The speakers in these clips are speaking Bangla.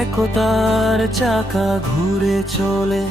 একতার চাকা ঘুরে চলে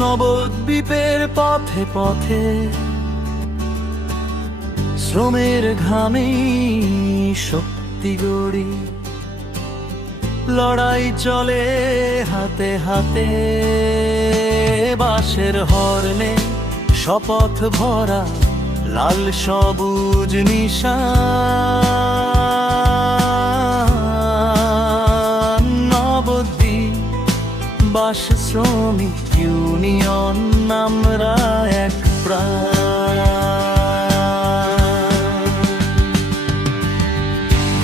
নবদ্বীপের পথে পথে, শ্রমের ঘামে শক্তি গড়ি, লড়াই চলে হাতে হাতে। বাঁশের হর্নে শপথ ভরা লাল সবুজ নিশান। নবদ্বীপ বাস শ্রমিক ইউনিয়ন, আমরা এক প্রাণ।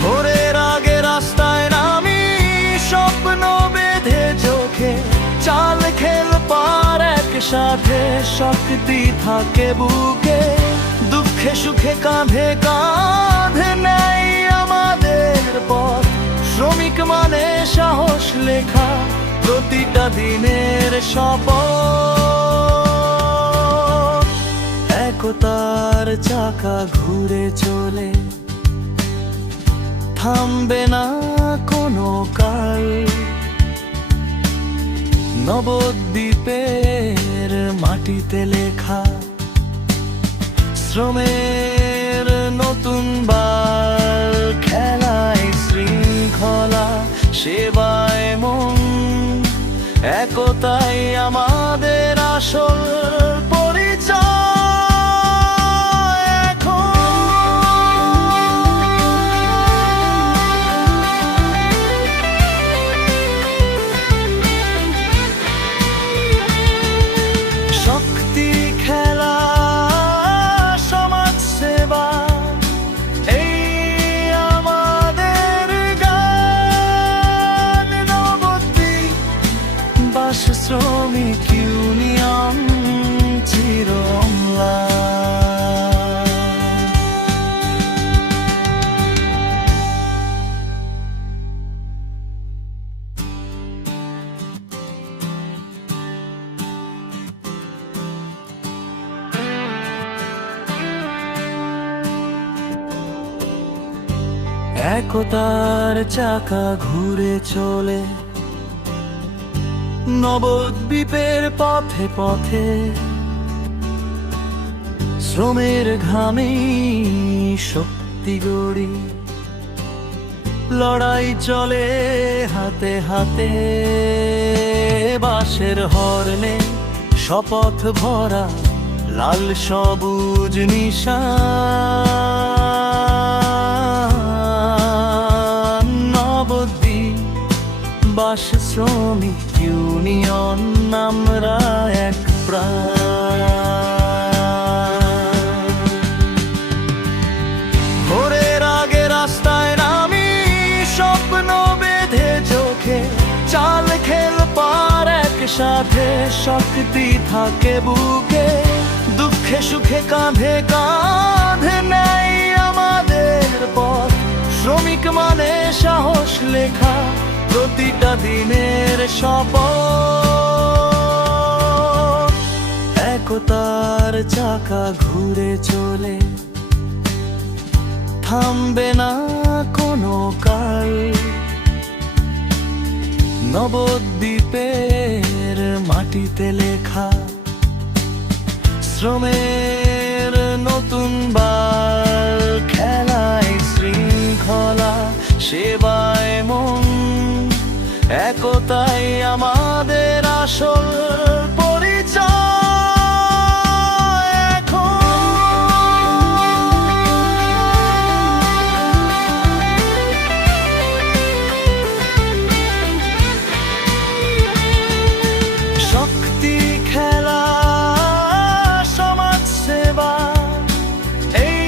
ভোরের আগে রাস্তায় নামি, স্বপ্ন বেঁধে চোখে, চাল খেল পার একসাথে, শক্তি থাকে বুকে, দুঃখে সুখে কাঁধে কাঁধে নেই আমাদের পথ। শ্রমিক মানে সাহস লেখা প্রতিটা দিনের শপথ। একতার চাকা ঘুরে চলে, থামবে না কোনো কাল। নবদ্বীপের মাটিতে লেখা শ্রমের নতুন বাল, খেলায় শৃঙ্খলা, সেবায় মন, একতাই আমাদের আসল পরিচয়। শক্তি, খেলা, সমাজ সেবা, এই আমাদের গান। নবদ্বীপ বাস শ্রমিক ইউনিয়ন চির অম্লান। একতার চাকা ঘুরে চলে নবদ্বীপের পথে পথে, শ্রমের ঘামে শক্তি গড়ি, লড়াই চলে হাতে হাতে। বাঁশের হর্নে শপথ ভরা লাল সবুজ নিশান। নবদ্বীপ বাস শ্রমিক ইউনিয়ন, আমরা এক প্রাণ। ভোরের আগে রাস্তায় নামি, স্বপ্ন বেঁধে চোখে, চাল খেল পার একসাথে, শক্তি থাকে বুকে, দুঃখে সুখে কাঁধে কাঁধে নেই আমাদের পথ। শ্রমিক মানে সাহস লেখা প্রতিটা দিনের শপথ। একতার চাকা ঘুরে চলে, থামবে না কোনো কাল। নবদ্বীপের মাটিতে লেখা শ্রমের নতুন বাল, খেলায় শৃঙ্খলা, সেবায় মন, একতাই আমাদের আসল পরিচয়। শক্তি, খেলা, সমাজ সেবা, এই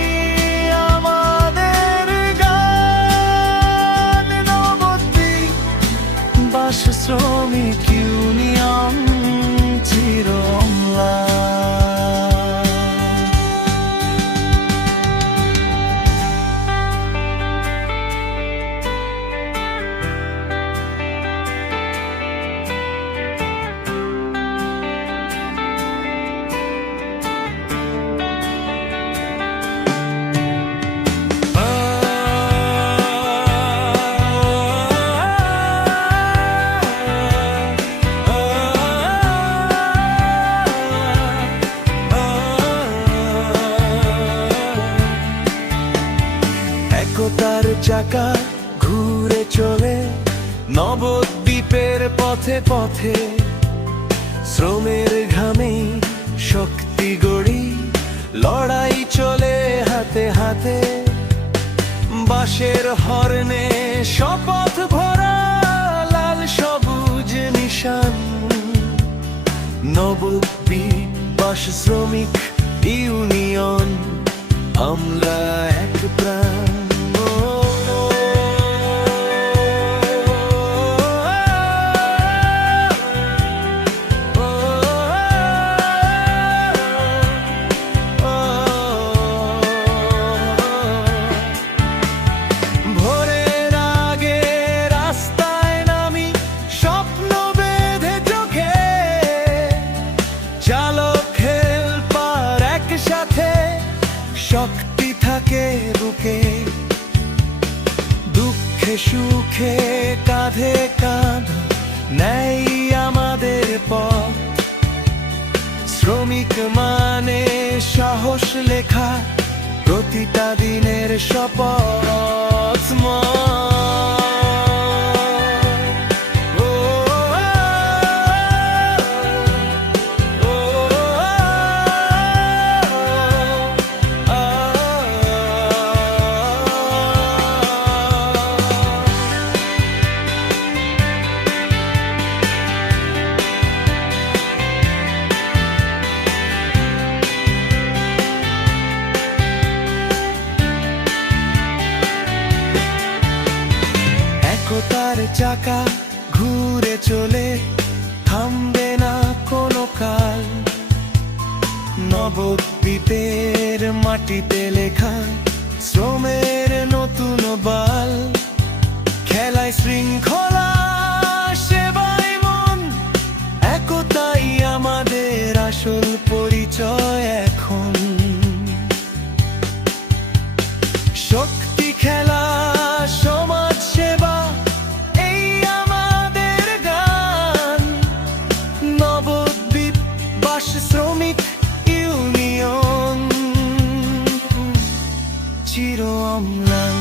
আমাদের গান। নবদ্বীপ বাস শ্রমিক ইউনিয়ন পথে শ্রমের ঘামে শক্তি গড়ি লড়াই চলে হাতে হাতে বাঁশের হর্নে শপথ ভরা লাল সবুজ নিশান নবদ্বীপ বাস শ্রমিক ইউনিয়ন আমরা এক প্রাণ শক্তি থাকে বুকে দুঃখে সুখে কাঁধে কাঁধ নেই আমাদের পথ শ্রমিক মানে সাহস লেখা প্রতিটা দিনের শপথ একতার চাকা ঘুরে চলে থামবে না কোনো কাল নবদ্বীপের মাটিতে লেখা শ্রমের নতুন বাল খেলায় শৃঙ্খলা সেবায় মন একতাই আমাদের আসল পরিচয় এখন শক্তি খেলা সমাজ সেবা এই আমাদের গান নবদ্বীপ বাস শ্রমিক ইউনিয়ন চির অম্লান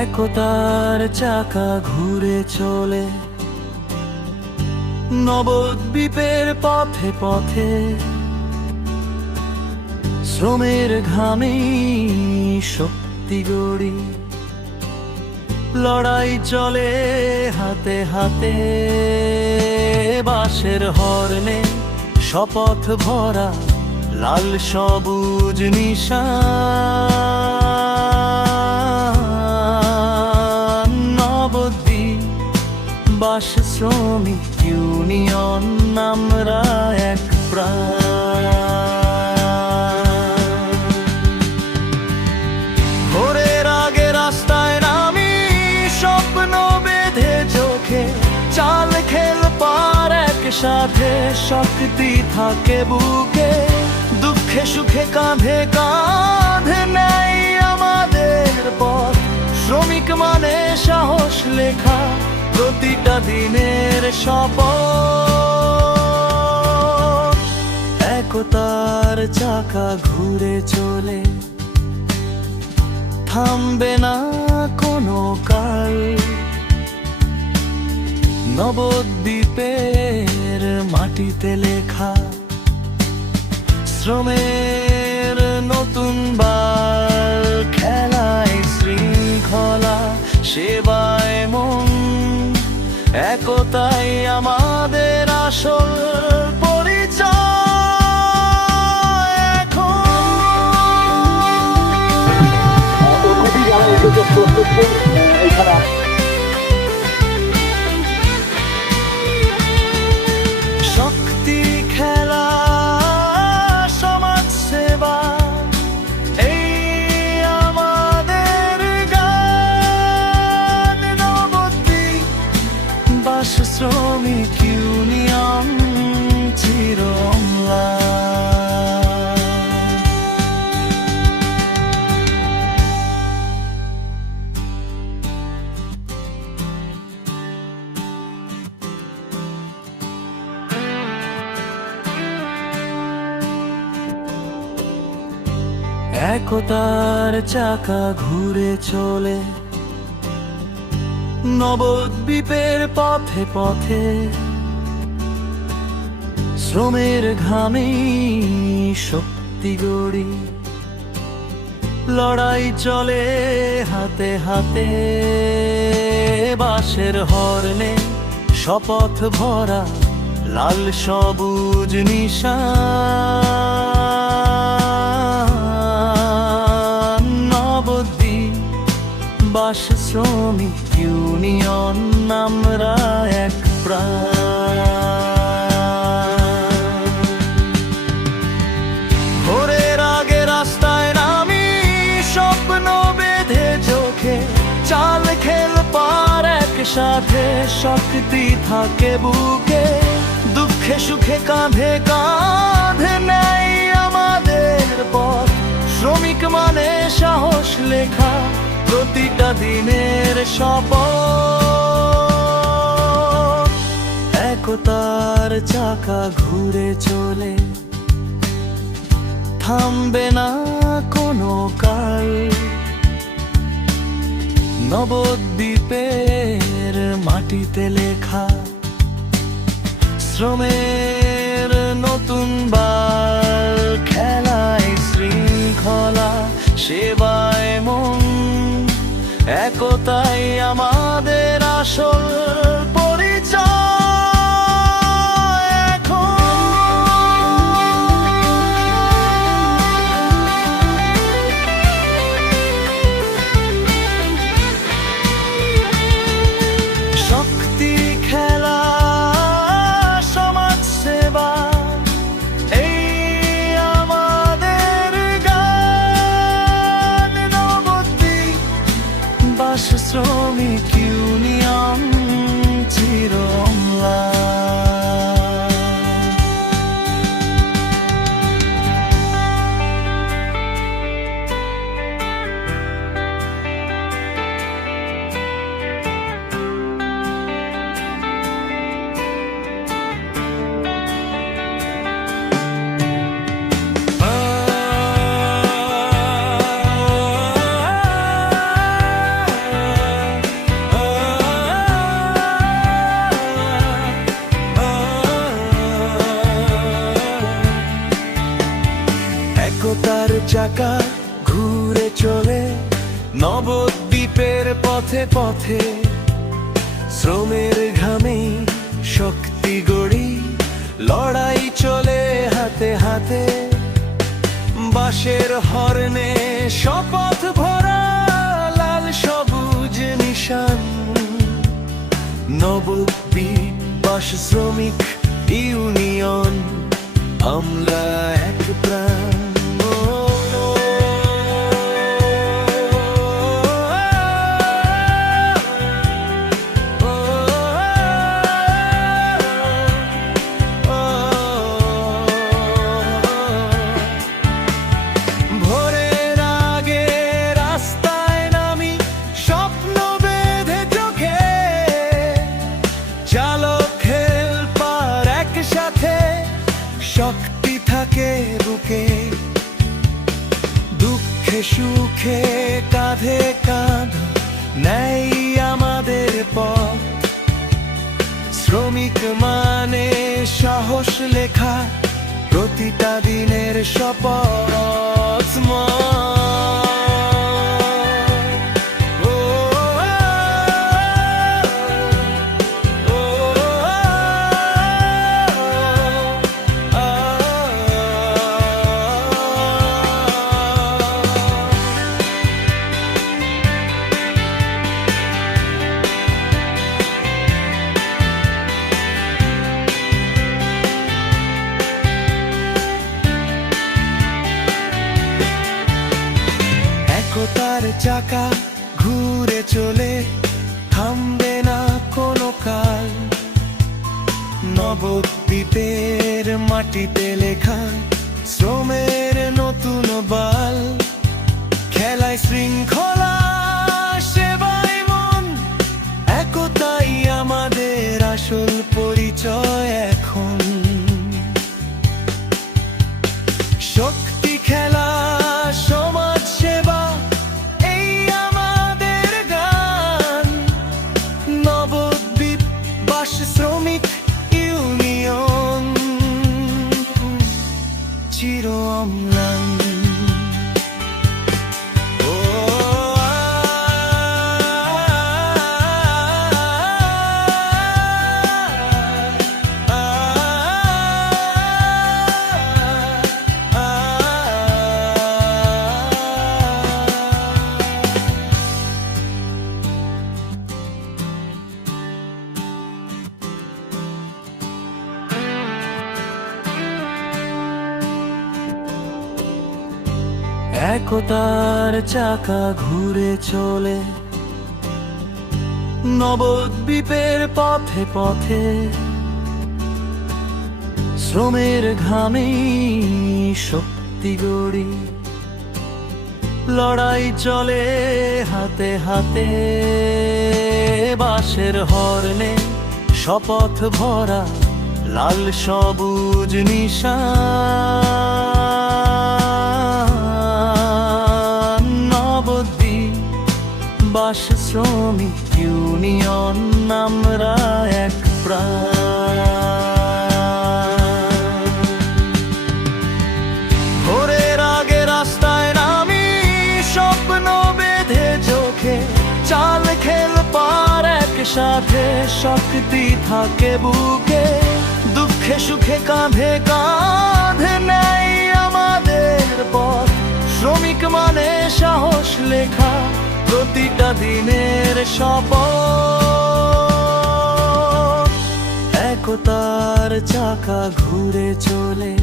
একতার চাকা ঘুরে চলে নবদ্বীপের পথে পথে শ্রমের ঘামে শক্তি গড়ি লড়াই চলে হাতে হাতে বাঁশের হর্নে শপথ ভরা লাল সবুজ নিশান নবদ্বীপ বাস শ্রমিক ইউনিয়ন আমরা এক প্রাণ ভোরের আগে রাস্তায় নামি স্বপ্ন বেঁধে চোখে চাল খেল পার একসাথে শক্তি থাকে বুকে দুঃখে সুখে কাঁধে কাঁধে নেই আমাদের পথ শ্রমিক মানে সাহস লেখা প্রতিটা দিনের শপথ একতার চাকা ঘুরে চলে থামবে না কোনো কাল নবদ্বীপের মাটিতে লেখা শ্রমের নতুন বাল খেলায় শৃঙ্খলা সেবায় মন একতাই আমাদের আসল পরিচয় এখন শক্তি খেলা সমাজ সেবা এই আমাদের গান নবদ্বীপ বাস শ্রমিক শ্রমিক ইউনিয়ন চির অম্লান। একতার চাকা ঘুরে চলে নবদ্বীপের পথে পথে, শ্রমের ঘামে শক্তি গড়ি, লড়াই চলে হাতে হাতে। বাঁশের হর্নে শপথ ভরা লাল সবুজ নিশান। নবদ্বীপ বাস শ্রমিক ইউনিয়ন, আমরা এক প্রাণ। ভোরের আগে রাস্তায় নামি, স্বপ্ন বেঁধে চোখে, চাল খেল পার একসাথে, শক্তি থাকে বুকে, দুঃখে সুখে কাঁধে কাঁধে নেই আমাদের পথ। শ্রমিক মানে সাহস লেখা প্রতিটা দিনের শপথ। একতার চাকা ঘুরে চলে, থামবে না কোনো কাল। নবদ্বীপের মাটিতে লেখা শ্রমের নতুন বাল, খেলায় শৃঙ্খলা, সেবায় মন, একতাই আমাদের আসল পরিচয়। শক্তি খেলা, সমাজ সেবা, এই আমাদের গান। নবদ্বীপ বাস শ্রমিক ইউনিয়ন চির অম্লান। একতার চাকা ঘুরে চলে নবদ্বীপের পথে পথে, শ্রমের ঘামে শক্তি গড়ি, লড়াই চলে হাতে হাতে। বাঁশের হর্নে শপথ ভরা লাল সবুজ নিশান। নবদ্বীপ বাস শ্রমিক ইউনিয়ন, আমরা এক প্রাণ। ভোরের আগে রাস্তায় নামি, স্বপ্ন বেঁধে চোখে, চালক খেল পার একসাথে, শক্তি থাকে বুকে, দুঃখে সুখে কাঁধে কাঁধ নেই আমাদের পথ। শ্রমিক মানে সাহস লেখা প্রতিটা দিনের শপথ। একতার চাকা ঘুরে চলে, থামবে না কোনো কাল। নবদ্বীপের মাটিতে লেখা শ্রমের নতুন বাল, খেলায় শৃঙ্খলা সেবায় মন, একতাই আমাদের আসল পরিচয় এখন। শক্তি খেলা সমাজ সেবা এই আমাদের গান, নবদ্বীপ বাস শ্রমিক ইউনিয়ন চির অম্লান। একতার চাকা ঘুরে চলে নবদ্বীপের পথে পথে, শ্রমের ঘামে শক্তি গড়ি, লড়াই চলে হাতে হাতে, বাঁশের হর্নে শপথ ভরা লাল সবুজ নিশান। নবদ্বীপ বাস শ্রমিক ইউনিয়ন আমরা এক প্রাণ। ভোরের আগে রাস্তায় নামি স্বপ্ন বেঁধে চোখে, চাল খেল পার একসাথে, শক্তি থাকে বুকে, দুঃখে সুখে কাঁধে কাঁধে নেই আমাদের পথ। শ্রমিক মানে সাহস লেখা প্রতিটা দিনের শপথ, একতার চাকা ঘুরে চলে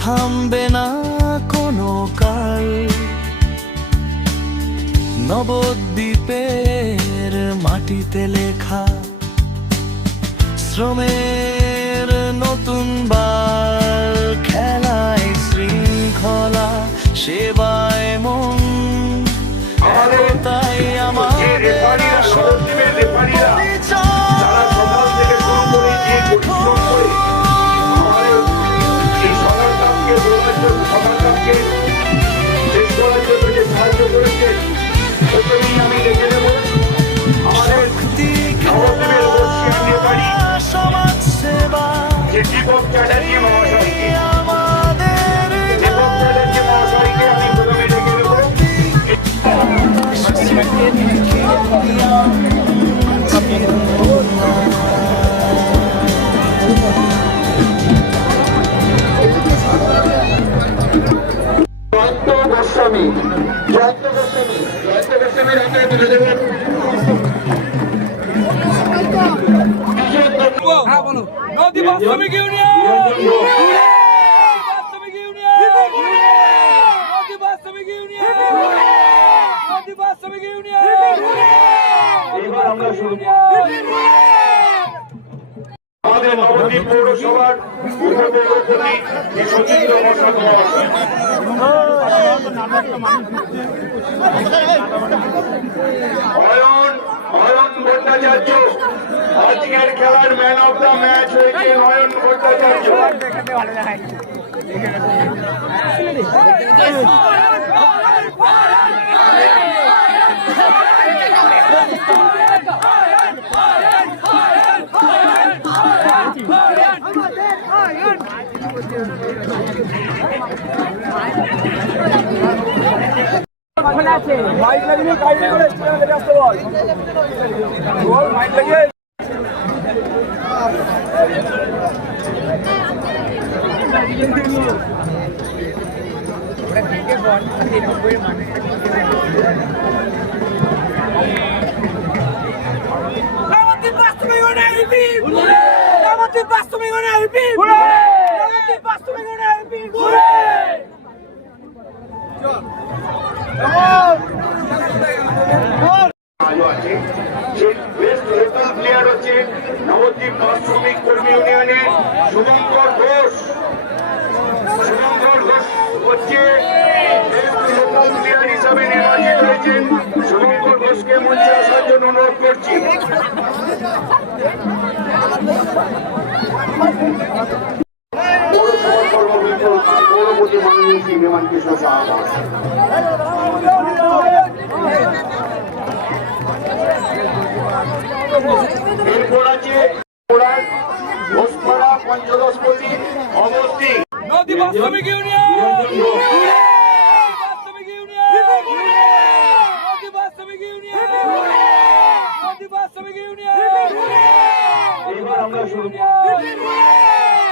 থামবে না কোনো কাল। নবদ্বীপের মাটিতে লেখা শ্রমের নতুন বাল, খেলায় শৃঙ্খলা সেবায় মন, একতাই আমাদের আসল পরিচয়। শক্তি খেলা সমাজ সেবা নদীবাস শ্রমিক ইউনিয়ন, শ্রমিক ইউনিয়ন, নদীবাস শ্রমিক ইউনিয়ন, নদীবাস শ্রমিক ইউনিয়ন। এবার আমরা শুরু আমাদের নবদ্বীপ পৌরসভার উপপ্রধানী সচিত্র বসাক মহাশয়। অয়ন ভট্টাচার্য, আজকের খেলার ম্যান অফ দ্য ম্যাচ হয়েছে অয়ন ভট্টাচার্য। মাইক লাগিয়ে কাইলে করে আসতে বল, মাইক লাগিয়ে প্লেয়ার হচ্ছে নবদ্বীপ বাস শ্রমিক কর্মী ইউনিয়নের শুভঙ্কর ঘোষ হচ্ছে লোকাল প্লেয়ার হিসাবে নির্বাচিত হয়েছেন। শুভঙ্কর ঘোষকে মঞ্চে আসার জন্য অনুরোধ করছি। পৌরসভার কর্মবিষয়ক পৌরপতি মাননীয় শ্রী বিমান কৃষ্ণ সাহা। এরপর আছে ঘোষপাড়া পঞ্চদশপল্লী অবস্থি নদী বাস শ্রমিক ইউনিয়ন নদী বাস শ্রমিক ইউনিয়ন নদী বাস শ্রমিক ইউনিয়ন এবার আমরা শুরু